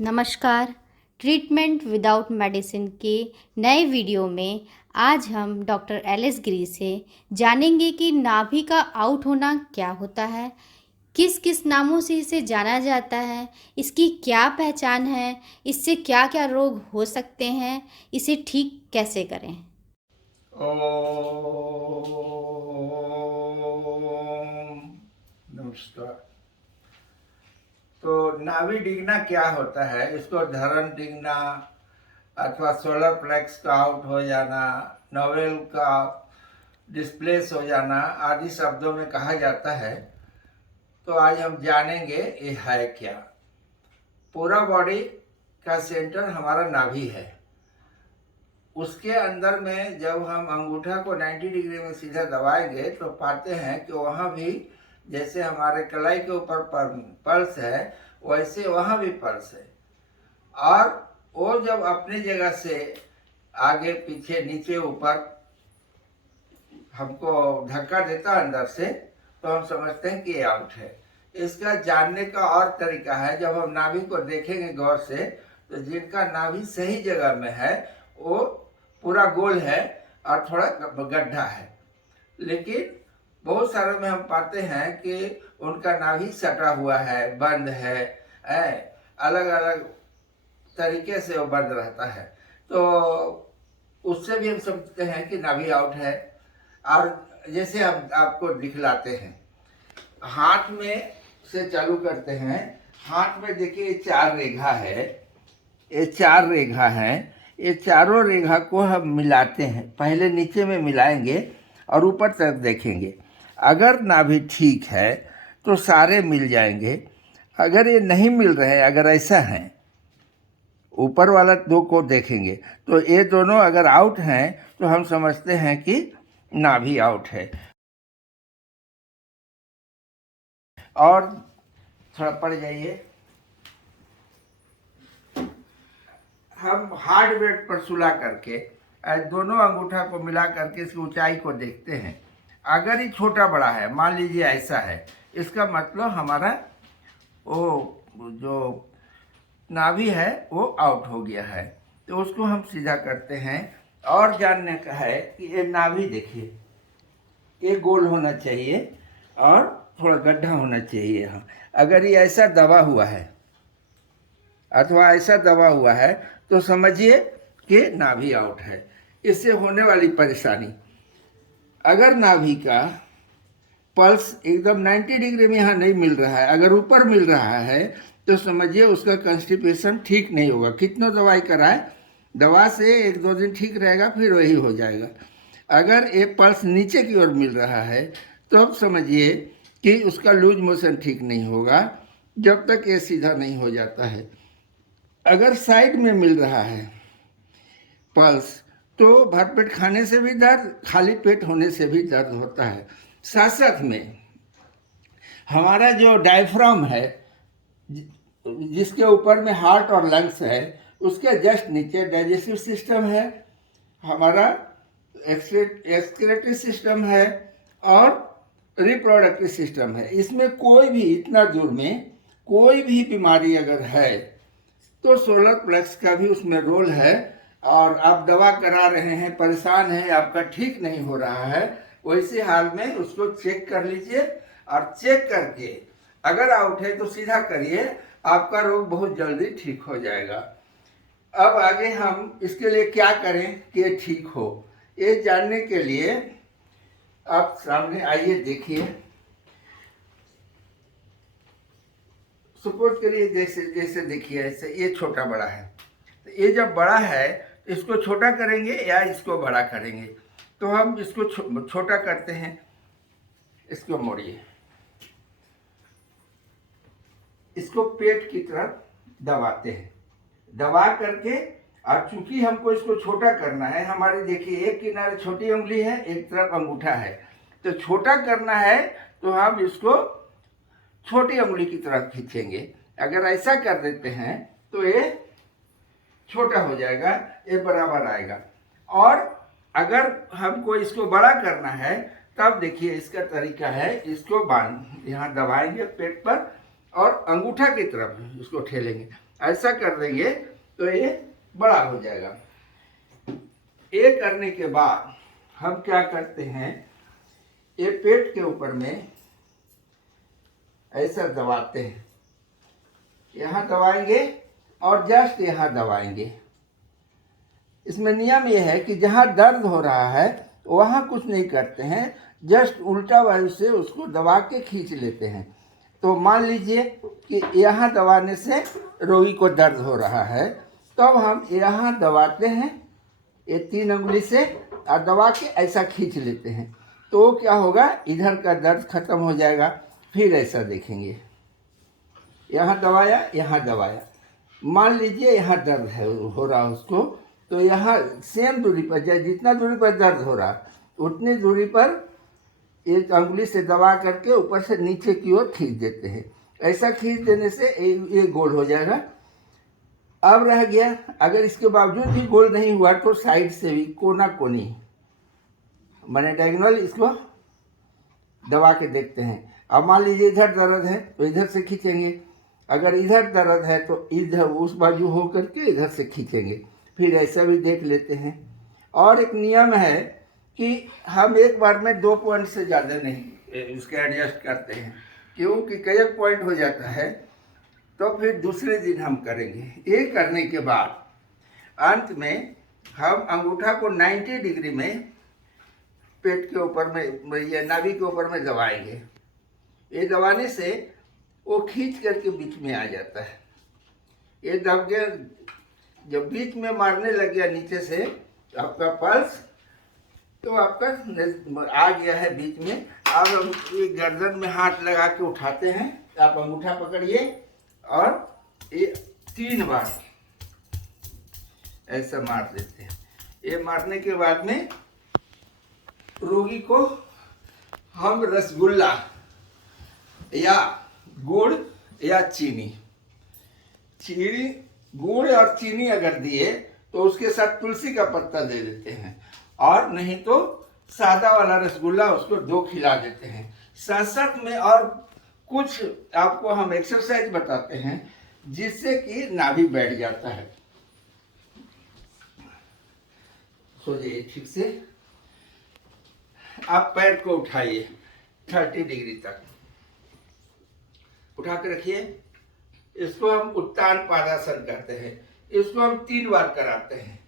नमस्कार। Treatment without medicine के नए वीडियो में आज हम डॉक्टर एलिस गिरी से जानेंगे कि नाभि का आउट होना क्या होता है, किस किस नामों से इसे जाना जाता है, इसकी क्या पहचान है, इससे क्या क्या रोग हो सकते हैं, इसे ठीक कैसे करें। ओम नमस्कार। तो नाभि डिगना क्या होता है? इसको धरण डिगना अथवा सोलर प्लेक्स का आउट हो जाना, नोवेल का डिस्प्लेस हो जाना आदि शब्दों में कहा जाता है। तो आज हम जानेंगे ये है क्या। पूरा बॉडी का सेंटर हमारा नाभि है। उसके अंदर में जब हम अंगूठा को 90 डिग्री में सीधा दबाएंगे तो पाते हैं कि वहाँ भी जैसे हमारे कलाई के ऊपर पल्स है, वैसे वहाँ भी पल्स है। और वो जब अपनी जगह से आगे पीछे नीचे ऊपर हमको धक्का देता अंदर से, तो हम समझते हैं कि ये आउट है। इसका जानने का और तरीका है, जब हम नाभि को देखेंगे गौर से, तो जिनका नाभि सही जगह में है वो पूरा गोल है और थोड़ा गड्ढा है। लेकिन बहुत सारे में हम पाते हैं कि उनका नाभि सटा हुआ है, बंद है, अलग अलग तरीके से वो बंद रहता है। तो उससे भी हम समझते हैं कि नाभि आउट है। और जैसे हम आपको दिखलाते हैं, हाथ में से चालू करते हैं। हाथ में देखिए ये 4 रेखा है, ये 4 रेखा है। ये चारों रेखा को हम मिलाते हैं। पहले नीचे में मिलाएंगे और ऊपर तक देखेंगे। अगर नाभि ठीक है तो सारे मिल जाएंगे। अगर ये नहीं मिल रहे, अगर ऐसा है, ऊपर वाला 2 को देखेंगे तो ये दोनों अगर आउट हैं तो हम समझते हैं कि नाभि आउट है। और थोड़ा पड़ जाइए। हम हार्ड बेड पर सुला करके दोनों अंगूठा को मिला करके इसकी ऊंचाई को देखते हैं। अगर ये छोटा बड़ा है, मान लीजिए ऐसा है, इसका मतलब हमारा वो जो नाभि है वो आउट हो गया है। तो उसको हम सीधा करते हैं। और जानने का है कि ये नाभि देखिए, ये गोल होना चाहिए और थोड़ा गड्ढा होना चाहिए यहाँ। अगर ये ऐसा दबा हुआ है अथवा ऐसा दबा हुआ है तो समझिए कि नाभि आउट है। इससे होने वाली परेशानी, अगर नाभि का पल्स एकदम 90 डिग्री में यहाँ नहीं मिल रहा है, अगर ऊपर मिल रहा है, तो समझिए उसका कॉन्स्टिपेशन ठीक नहीं होगा। कितना दवाई कराए, दवा से 1-2 दिन ठीक रहेगा, फिर वही हो जाएगा। अगर ये पल्स नीचे की ओर मिल रहा है तो अब समझिए कि उसका लूज मोशन ठीक नहीं होगा जब तक ये सीधा नहीं हो जाता है। अगर साइड में मिल रहा है पल्स, तो भरपेट खाने से भी दर्द, खाली पेट होने से भी दर्द होता है। साथ साथ में हमारा जो डायफ्राम है, जिसके ऊपर में हार्ट और लंग्स है, उसके जस्ट नीचे डाइजेस्टिव सिस्टम है, हमारा एक्सक्रीटरी सिस्टम है और रिप्रोडक्टिव सिस्टम है। इसमें कोई भी इतना दूर में कोई भी बीमारी अगर है तो सोलर प्लेक्स का भी उसमें रोल है। और आप दवा करा रहे हैं, परेशान हैं, आपका ठीक नहीं हो रहा है, वैसे हाल में उसको चेक कर लीजिए। और चेक करके अगर आउट है तो सीधा करिए, आपका रोग बहुत जल्दी ठीक हो जाएगा। अब आगे हम इसके लिए क्या करें कि ये ठीक हो, ये जानने के लिए आप सामने आइए, देखिए। सपोज करिए जैसे जैसे देखिए ऐसे ये छोटा बड़ा है, तो ये जब बड़ा है इसको छोटा करेंगे या इसको बड़ा करेंगे। तो हम इसको छोटा करते हैं। इसको मोड़िए, इसको पेट की तरफ दबाते हैं, दबा करके। और चूंकि हमको इसको छोटा करना है, हमारी देखिए एक किनारे छोटी उंगली है, एक तरफ अंगूठा है, तो छोटा करना है तो हम इसको छोटी उंगली की तरफ खींचेंगे। अगर ऐसा कर देते हैं तो ये छोटा हो जाएगा, ये बराबर आएगा। और अगर हमको इसको बड़ा करना है तब देखिए इसका तरीका है, इसको बांध यहाँ दबाएंगे पेट पर और अंगूठा की तरफ इसको ठेलेंगे। ऐसा कर देंगे तो ये बड़ा हो जाएगा। ये करने के बाद हम क्या करते हैं, ये पेट के ऊपर में ऐसा दबाते हैं, यहाँ दबाएंगे और जस्ट यहाँ दबाएंगे। इसमें नियम ये है कि जहाँ दर्द हो रहा है वहाँ कुछ नहीं करते हैं, जस्ट उल्टा वायु से उसको दबा के खींच लेते हैं। तो मान लीजिए कि यहाँ दबाने से रोगी को दर्द हो रहा है, तब हम यहाँ दबाते हैं ये 3 उंगली से और दबा के ऐसा खींच लेते हैं, तो क्या होगा, इधर का दर्द खत्म हो जाएगा। फिर ऐसा देखेंगे, यहाँ दबाया, यहाँ दबाया, मान लीजिए यहाँ दर्द है हो रहा उसको, तो यहाँ सेम दूरी पर, जितना दूरी पर दर्द हो रहा उतनी दूरी पर एक उंगली से दबा करके ऊपर से नीचे की ओर खींच देते हैं। ऐसा खींच देने से ये गोल हो जाएगा। अब रह गया, अगर इसके बावजूद भी गोल नहीं हुआ तो साइड से भी कोना कोनी माने डायगोनल इसको दबा के देखते हैं। अब मान लीजिए इधर दर्द है तो इधर से खींचेंगे, अगर इधर दर्द है तो इधर उस बाजू हो करके इधर से खींचेंगे, फिर ऐसा भी देख लेते हैं। और एक नियम है कि हम एक बार में 2 पॉइंट से ज़्यादा नहीं इसके एडजस्ट करते हैं, क्योंकि कई पॉइंट हो जाता है, तो फिर दूसरे दिन हम करेंगे। ये करने के बाद अंत में हम अंगूठा को 90 डिग्री में पेट के ऊपर में या नाभि के ऊपर में दबाएंगे। ये दबाने से वो खींच करके बीच में आ जाता है। ये दब गया, जब बीच में मारने लग गया नीचे से आपका पल्स, तो आपका आ गया है बीच में। अब हम ये गर्दन में हाथ लगा के उठाते हैं, आप अंगूठा पकड़िए और ये 3 बार ऐसा मार देते हैं। ये मारने के बाद में रोगी को हम रसगुल्ला या गुड़ या चीनी, गुड़ और चीनी अगर दिए तो उसके साथ तुलसी का पत्ता दे देते हैं, और नहीं तो सादा वाला रसगुल्ला उसको 2 खिला देते हैं। साथ साथ में और कुछ आपको हम एक्सरसाइज बताते हैं जिससे कि नाभि बैठ जाता है। सो जाइए ठीक से, आप पैर को उठाइए 30 डिग्री तक उठा के रखिए। इसको हम उत्तान पादासन कहते हैं। इसको हम 3 बार कराते हैं।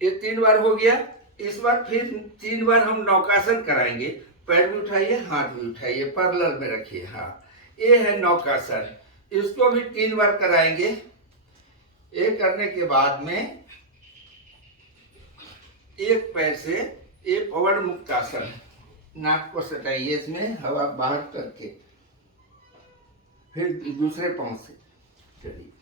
ये 3 बार हो गया। इस बार फिर 3 बार हम नौकासन कराएंगे। पैर भी उठाइए, हाथ भी उठाइए, पैरेलल में रखिए। हाँ, ये है नौकासन। इसको भी 3 बार कराएंगे। ये करने के बाद में एक पैर से ये पवन मुक्तासन, नाक को सटाइए, इसमें हवा बाहर करके, फिर दूसरे पांव से चलिए।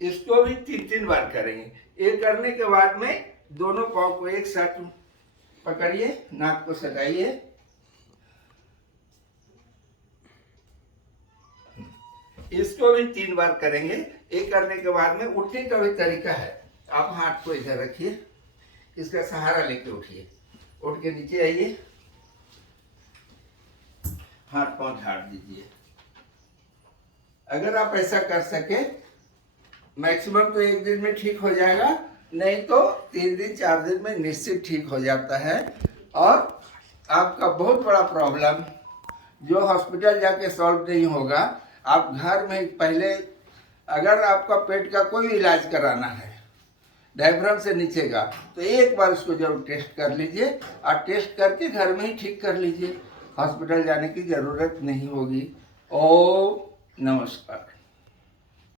इसको भी 3-3 बार करेंगे। ये करने के बाद में दोनों पांव को एक साथ पकड़िए, नाक को सटाइए, इसको भी 3 बार करेंगे। ये करने के बाद में उठने का भी तरीका है। आप हाथ को इधर रखिए, इसका सहारा लेके उठिए, उठ के नीचे आइए, हाथ पांव झाड़ दीजिए। अगर आप ऐसा कर सके, मैक्सिमम तो 1 दिन में ठीक हो जाएगा, नहीं तो 3 दिन 4 दिन में निश्चित ठीक हो जाता है। और आपका बहुत बड़ा प्रॉब्लम जो हॉस्पिटल जाके सॉल्व नहीं होगा, आप घर में पहले, अगर आपका पेट का कोई इलाज कराना है डायफ्राम से नीचे का, तो एक बार उसको जरूर टेस्ट कर लीजिए, और टेस्ट करके घर में ही ठीक कर लीजिए। हॉस्पिटल जाने की ज़रूरत नहीं होगी। ओम नमस्कार।